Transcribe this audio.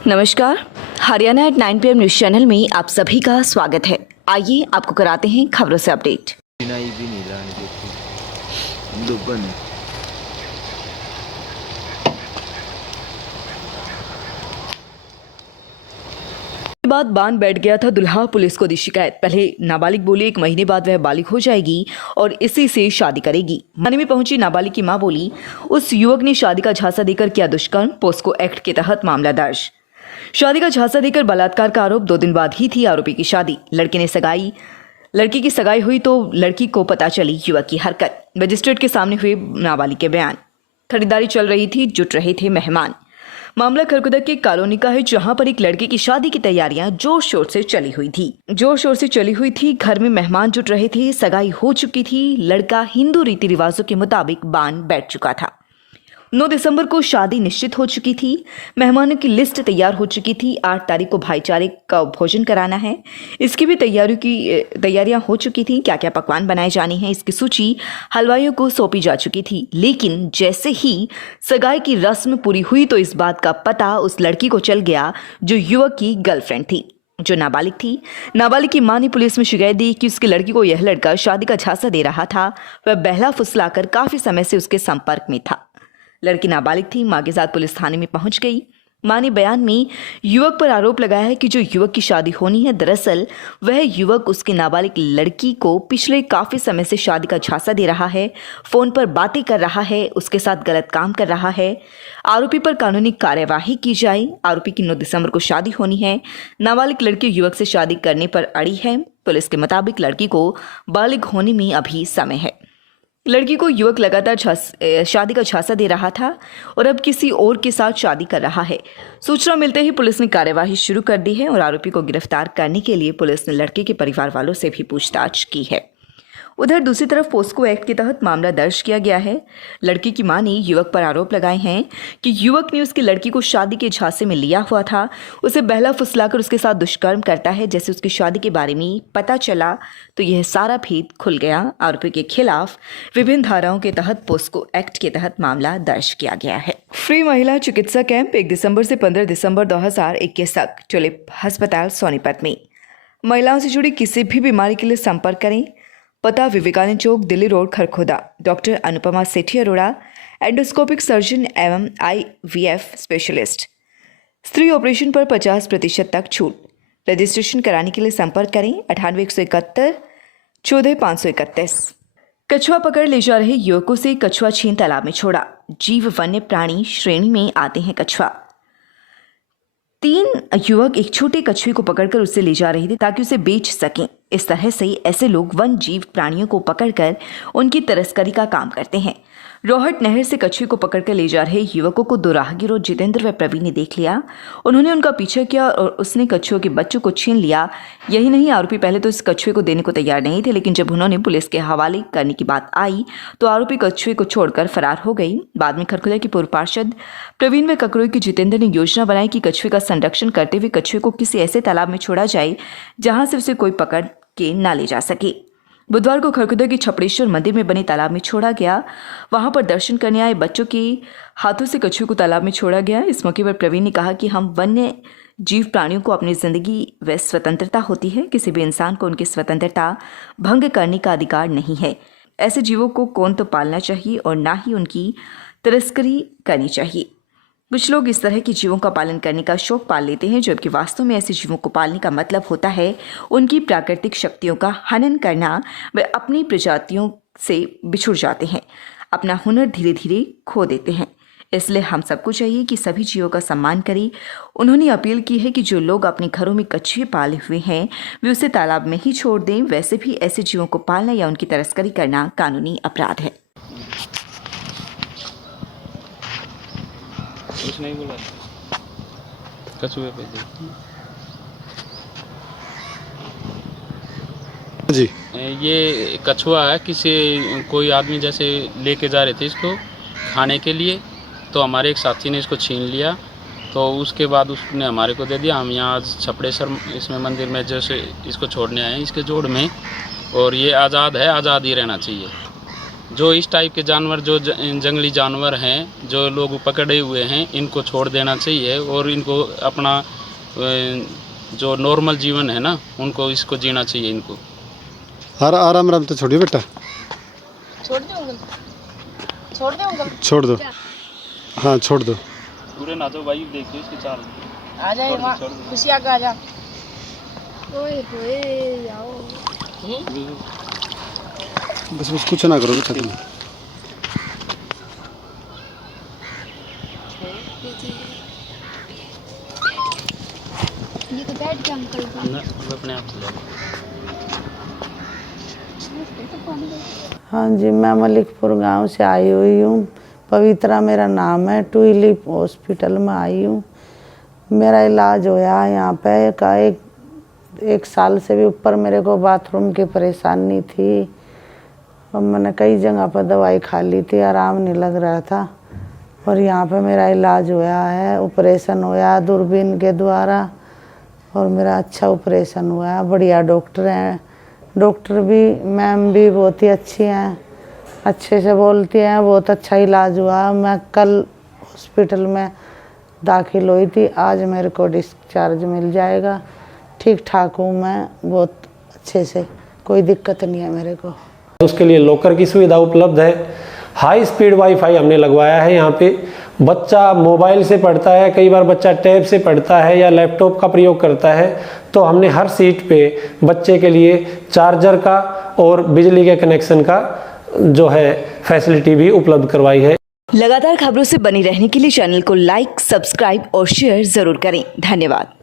नमस्कार, Haryana at 9 PM news channel में आप सभी का स्वागत है। आइए आपको कराते हैं खबरों से अपडेट। भी नहीं लाने देते दुबन के बाद बांध बैठ गया था दुल्हा, पुलिस को दी शिकायत। पहले नाबालिग बोली 1 महीने बाद वह बालिग हो जाएगी और इसी से शादी करेगी। थाने में पहुंची नाबालिग की मां बोली उस युवक ने शादी का झांसा देकर किया दुष्कर्म। पोस्को एक्ट के तहत मामला दर्ज। शादी का झांसा देकर बलात्कार का आरोप। 2 दिन बाद ही थी आरोपी की शादी। लड़की की सगाई हुई तो लड़की को पता चली युवक की हरकत। मजिस्ट्रेट के सामने हुए नाबालिग के बयान। खरीदारी चल रही थी, जुट रहे थे मेहमान। मामला खरकुदा के कॉलोनी का है, जहां पर एक लड़के की शादी की तैयारियां जोर शोर से चली हुई थी। घर में मेहमान जुट रहे थे, सगाई हो चुकी थी। लड़का हिंदू रीति रिवाजों के मुताबिक बांध बैठ चुका था। 9 दिसंबर को शादी निश्चित हो चुकी थी। मेहमानों की लिस्ट तैयार हो चुकी थी। 8 तारीख को भाईचारे का भोजन कराना है, इसकी भी तैयारियां हो चुकी थी। क्या क्या पकवान बनाए जाने हैं, इसकी सूची हलवाइयों को सौंपी जा चुकी थी। लेकिन जैसे ही सगाई की रस्म पूरी हुई तो इस बात का पता उस लड़की को चल गया जो युवक की गर्लफ्रेंड थी, जो नाबालिग थी। नाबालिग की मां ने पुलिस में शिकायत दी कि उसकी लड़की को यह लड़का शादी का झांसा दे रहा था। वह बहला फुसलाकर काफी समय से उसके संपर्क में था। लड़की नाबालिग थी। मां के साथ पुलिस थाने में पहुंच गई। मां ने बयान में युवक पर आरोप लगाया है कि जो युवक की शादी होनी है, दरअसल वह युवक उसकी नाबालिग लड़की को पिछले काफी समय से शादी का झांसा दे रहा है, फोन पर बातें कर रहा है, उसके साथ गलत काम कर रहा है। आरोपी पर कानूनी कार्यवाही की जाए। आरोपी की 9 दिसंबर को शादी होनी है। नाबालिग लड़की युवक से शादी करने पर अड़ी है। पुलिस के मुताबिक लड़की को बालिग होने में अभी समय है। लड़की को युवक लगातार शादी का झांसा दे रहा था और अब किसी और के साथ शादी कर रहा है। सूचना मिलते ही पुलिस ने कार्यवाही शुरू कर दी है और आरोपी को गिरफ्तार करने के लिए पुलिस ने लड़के के परिवार वालों से भी पूछताछ की है। उधर दूसरी तरफ पोस्को एक्ट के तहत मामला दर्ज किया गया है। लड़की की मां ने युवक पर आरोप लगाए हैं कि युवक ने उसकी लड़की को शादी के झांसे में लिया हुआ था, उसे बहला फुसलाकर उसके साथ दुष्कर्म करता है। जैसे उसकी शादी के बारे में पता चला तो यह सारा भेद खुल गया। आरोपी के खिलाफ विभिन्न धाराओं के तहत पोस्को एक्ट के तहत मामला दर्ज किया गया है। फ्री महिला चिकित्सा कैंप 1 दिसंबर से 15 दिसंबर 2021 तक टुलिप अस्पताल सोनीपत में। महिलाओं से जुड़ी किसी भी बीमारी के लिए संपर्क करें। पता विवेकानंद चौक, दिल्ली रोड, खरखोदा। डॉक्टर अनुपमा सेठी अरोड़ा, एंडोस्कोपिक सर्जन एवं IVF स्पेशलिस्ट। स्त्री ऑपरेशन पर 50% तक छूट। रजिस्ट्रेशन कराने के लिए संपर्क करें 98 171 14 531। कछुआ पकड़ ले जा रहे युवकों से कछुआ छीन तालाब में छोड़ा। जीव वन्य प्राणी श्रेणी में आते हैं कछुआ। 3 युवक एक छोटे कछुए को पकड़कर उससे ले जा रहे थे ताकि उसे बेच सकें। इस तरह से ऐसे लोग वन जीव प्राणियों को पकड़कर उनकी तस्करी का काम करते हैं। रोहट नहर से कछुए को पकड़कर ले जा रहे युवकों को 2 राहगीरों जितेंद्र व प्रवीण ने देख लिया। उन्होंने उनका पीछा किया और उसने कछुओं के बच्चों को छीन लिया। यही नहीं, आरोपी पहले तो इस कछुए को देने को तैयार नहीं थे, लेकिन जब उन्होंने पुलिस के हवाले करने की बात आई तो आरोपी कछुए को छोड़कर फरार हो गई। बाद में खरखुदा के पूर्व पार्षद प्रवीण व ककरोई के जितेंद्र ने योजना बनाई कि कछुए का संरक्षण करते हुए कछुए को किसी ऐसे तालाब में छोड़ा जाए जहां से उसे कोई पकड़ के ना ले जा सके। बुधवार को खरखुदा के छपड़ेश्वर मंदिर में बने तालाब में छोड़ा गया। वहां पर दर्शन करने आए बच्चों के हाथों से कछुए को तालाब में छोड़ा गया। इस मौके पर प्रवीण ने कहा कि हम वन्य जीव प्राणियों को अपनी जिंदगी व स्वतंत्रता होती है, किसी भी इंसान को उनकी स्वतंत्रता भंग करने का अधिकार नहीं है। ऐसे जीवों को कौन तो पालना चाहिए और ना ही उनकी तस्करी करनी चाहिए। कुछ लोग इस तरह के जीवों का पालन करने का शौक पाल लेते हैं, जबकि वास्तव में ऐसे जीवों को पालने का मतलब होता है उनकी प्राकृतिक शक्तियों का हनन करना। वे अपनी प्रजातियों से बिछुड़ जाते हैं, अपना हुनर धीरे धीरे खो देते हैं। इसलिए हम सबको चाहिए कि सभी जीवों का सम्मान करें। उन्होंने अपील की है कि जो लोग अपने घरों में कछुए पाले हुए हैं वे उसे तालाब में ही छोड़ दें। वैसे भी ऐसे जीवों को पालना या उनकी तस्करी करना कानूनी अपराध है। कुछ नहीं बोला, कछुए पे जी। ये कछुआ है, कोई आदमी जैसे लेके जा रहे थे इसको खाने के लिए, तो हमारे एक साथी ने इसको छीन लिया। तो उसके बाद उसने हमारे को दे दिया। हम यहाँ आज छपड़ेश्वर इसमें मंदिर में जैसे इसको छोड़ने आए हैं इसके जोड़ में, और ये आज़ाद है, आज़ाद ही रहना चाहिए। जो इस टाइप के जानवर जो जंगली जानवर हैं जो लोग पकड़े हुए हैं इनको छोड़ देना चाहिए और इनको अपना जो नॉर्मल जीवन है ना उनको इसको जीना चाहिए इनको। हर आराम आराम तो छोड़िए बेटा, छोड़ दो अंकल, छोड़ दो अंकल, छोड़ दो, हाँ छोड़ दो। पूरे ना तो भाई देखिए इसकी चाल। आ जाए माँ, खुशी आगे आ जा। ओए होए आओ। बस बस कुछ ना करो बेटा तुम। ये तो बैठ गया अंकल का। वो अपने आप चला। हाँ जी, मैं मलिकपुर गांव से आई हुई हूँ। पवित्रा मेरा नाम है। ट्यूलिप हॉस्पिटल में आई हूँ। मेरा इलाज होया यहाँ पे एक साल से भी ऊपर मेरे को बाथरूम की परेशानी थी और मैंने कई जगह पर दवाई खा ली थी, आराम नहीं लग रहा था। और यहाँ पे मेरा इलाज होया है, ऑपरेशन होया दूरबीन के द्वारा और मेरा अच्छा ऑपरेशन हुआ है। बढ़िया डॉक्टर हैं, डॉक्टर भी मैम भी बहुत ही अच्छी हैं, अच्छे से बोलती हैं, बहुत अच्छा इलाज हुआ। मैं कल हॉस्पिटल में दाखिल हुई थी, आज मेरे को डिस्चार्ज मिल जाएगा। ठीक ठाक हूँ मैं बहुत अच्छे से, कोई दिक्कत नहीं है मेरे को। उसके लिए लॉकर की सुविधा उपलब्ध है। हाई स्पीड वाईफाई हमने लगवाया है यहाँ पे। बच्चा मोबाइल से पढ़ता है, कई बार बच्चा टैब से पढ़ता है या लैपटॉप का प्रयोग करता है, तो हमने हर सीट पे बच्चे के लिए चार्जर का और बिजली के कनेक्शन का जो है फैसिलिटी भी उपलब्ध करवाई है। लगातार खबरों से बनी रहने के लिए चैनल को लाइक, सब्सक्राइब और शेयर जरूर करें। धन्यवाद।